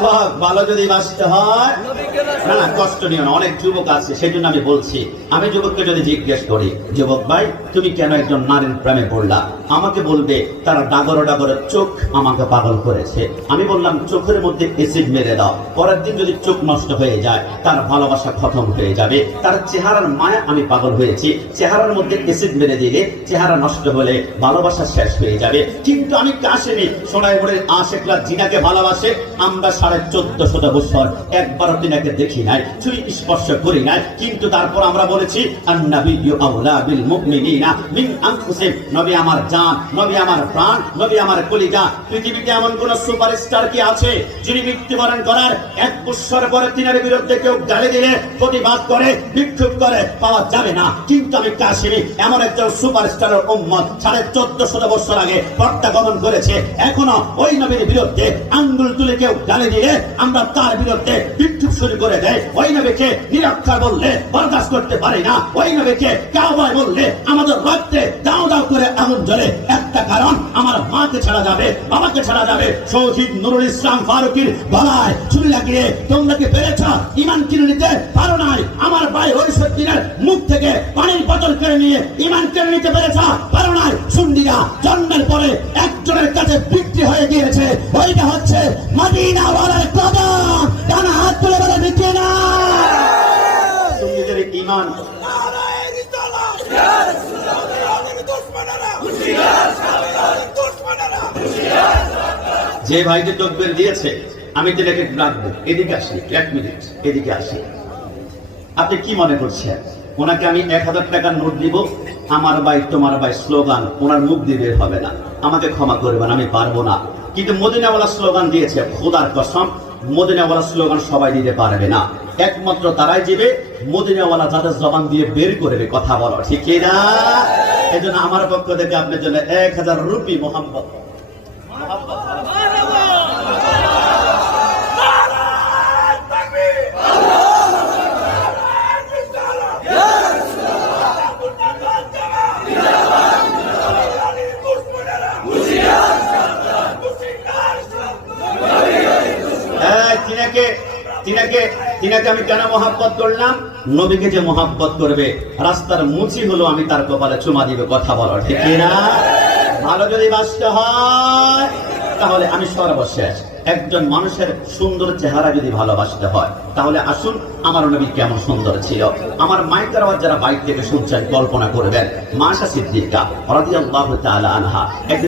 যুবক ভালো যদি বাঁচতে হয় না না কষ্ট নিও না অনেক যুবক আছে সেই জন্য আমি বলছি আমি যুবককে যদি জিজ্ঞেস করি যুবক ভাই তুমি কেন একজন নারীর প্রেমে পড়লা? আমাকে বলবে তারা ডাগর ডাগর চোখ আমাকে পাগল করেছে। আমি বললাম চোখের মধ্যে এসিড মেরে দাও পরের দিন যদি চোখ নষ্ট হয়ে যায় তার ভালোবাসা খতম হয়ে যাবে তার চেহারার মায়া আমি পাগল হয়েছি। চেহারার মধ্যে এসিড মেরে দিলে চেহারা নষ্ট হলে ভালোবাসা শেষ হয়ে যাবে। কিন্তু আমি কাশেমি সোনাই বলে আশেকলা জিনাকে ভালোবাসে আমরা সাড়ে চোদ্দ শত বছর একবারও দেখি নাই, ছুঁই স্পর্শ করি নাই। কিন্তু তারপর আমরা বলেছি নবী আমার নবী আমার প্রাণ, নবী আমার পৃথিবীতে এমন কোন কি আছে যিনি মৃত্যুবরণ করার এক বছর পরে তিনের বিরুদ্ধে কেউ গালি দিলে, প্রতিবাদ করে, বিক্ষোভ করে, পাওয়া যাবে না? কিন্তু আমি এমন একজন সুপারস্টারের উম্মত সাড়ে চোদ্দ শত বছর আগে পর্দা গমন করেছে। এখনও ওই নবীর বিরুদ্ধে আঙ্গুল তুলে কেউ গালি দিলে আমরা তার বিরুদ্ধে বিক্ষোভ শুরু করে দেয়। ওই নবীকে নিরক্ষর বললে বরদাস্ত করতে পারি না। ওই নবীকে কাউবাই বললে আমাদের রক্তে দাও দাও করে আগুন জ্বলে। একটা কারণ, আমার মাকে ছাড়া যাবে, বাবাকে ছাড়া যাবে। শহীদ নুরুল ইসলাম ফারুকির গলায় ছুরি লাগিয়ে, তোমরা কি পেরেছ? ইমান কিনে নিতে পারো নাই। আমার ভাই ঐশ্বরিনের মুখ থেকে পানির বোতল কেড়ে নিয়ে ইমান কেড়ে নিতে পেরেছ? পারো নাই। সুন্দিরা জন্মের পরে একজনের কাছে বিক্রি হয়ে গিয়েছে। ওইটা হচ্ছে যে ভাইকে তকবির দিয়েছে, আমি তাকে ডাকবো এদিকে আসি, এক মিনিট, এদিকে আসি। আপনি কি মনে করছেন? ওনাকে আমি এক হাজার টাকার নোট দিব? আমার ভাই তোমার ভাই স্লোগান ওনার মুখ দিয়ে বের হবে না। আমাকে ক্ষমা করবেন আমি পারব না। কিন্তু মদিনাওয়ালা স্লোগান দিয়েছে, খোদার কসম, মদিনাওয়ালা স্লোগান সবাই দিতে পারবে না। একমাত্র তারাই দিবে, মদিনাওয়ালা যাদের জবান দিয়ে বের করবে কথা বলো, ঠিক না? এই জন্য আমার পক্ষ থেকে আপনার জন্য এক হাজার রুপি মোহাম্মদ। তিনাকে তিনাকে তিনাকে আমি কেন মহাব্বত করলাম? নবীকে যে মহাব্বত করবে, রাস্তার মুচি হলো আমি তার কপালে চুমা কথা বলো, ঠিক না ভালো যদি বাঁচতে হয়, তাহলে আমি সর্বশেষ। একজন মানুষের সুন্দর চেহারা যদি ভালোবাসতে হয়, তাহলে আসুন আমার নবী কেমন সুন্দর ছিল। আমার মাইকার আওয়াজ যারা বাইক থেকে শুনছেন, কল্পনা করবেন মাসা সিদ্দিকা তাআলা আনহা।